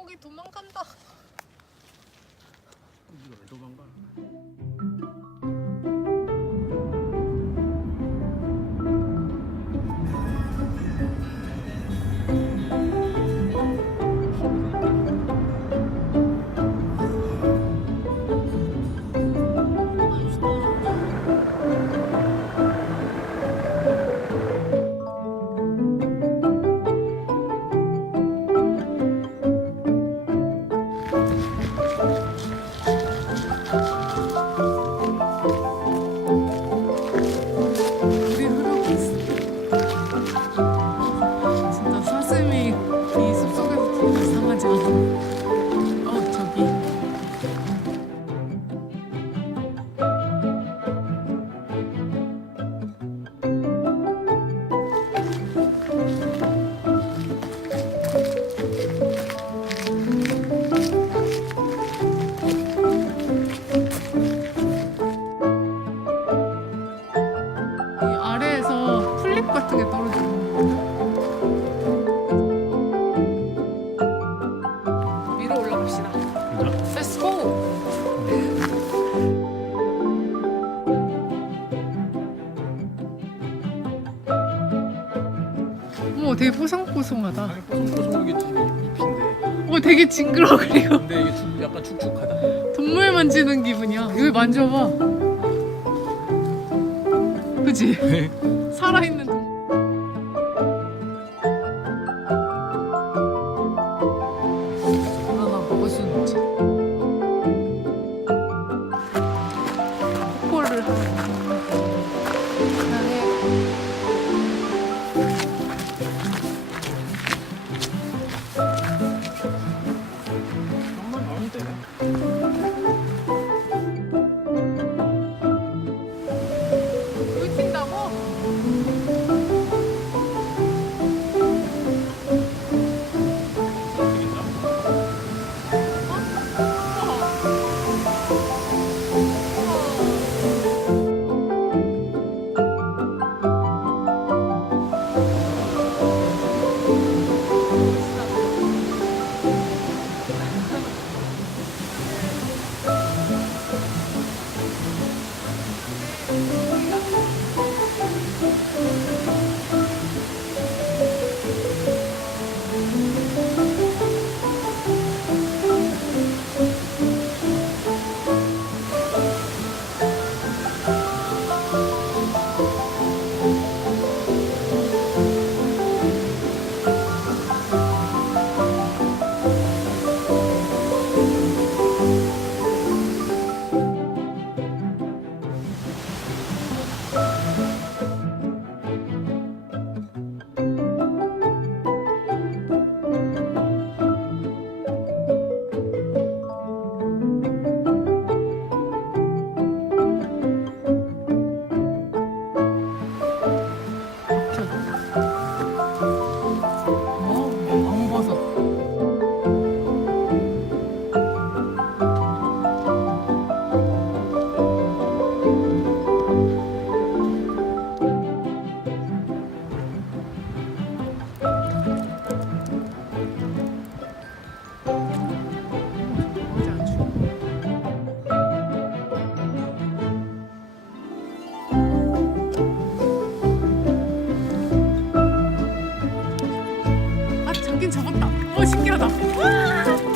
물고기 도망간다. 이거 왜 도망가? 물이 흐르고 있어. 진짜 사슴이 이 숲속에서 되게 이상하지 않아? 저기. 이 아래에서 풀잎 같은 게 떨어지는 거. 위로 올라갑시다. Let's go. 어머, 되게 뽀송뽀송하다. 아니 뽀송뽀송하겠지 잎인데. 되게 징그러워. 그리고 근데 이게 약간 축축하다. 동물 만지는 기분이야. 여기 만져봐. 그치? 살아있는 동. 하나 먹을 수는 있지. 코코를 하나. 정말 아닌데. 여기 튄다고? 잡긴 잡았다. 신기하다. 와!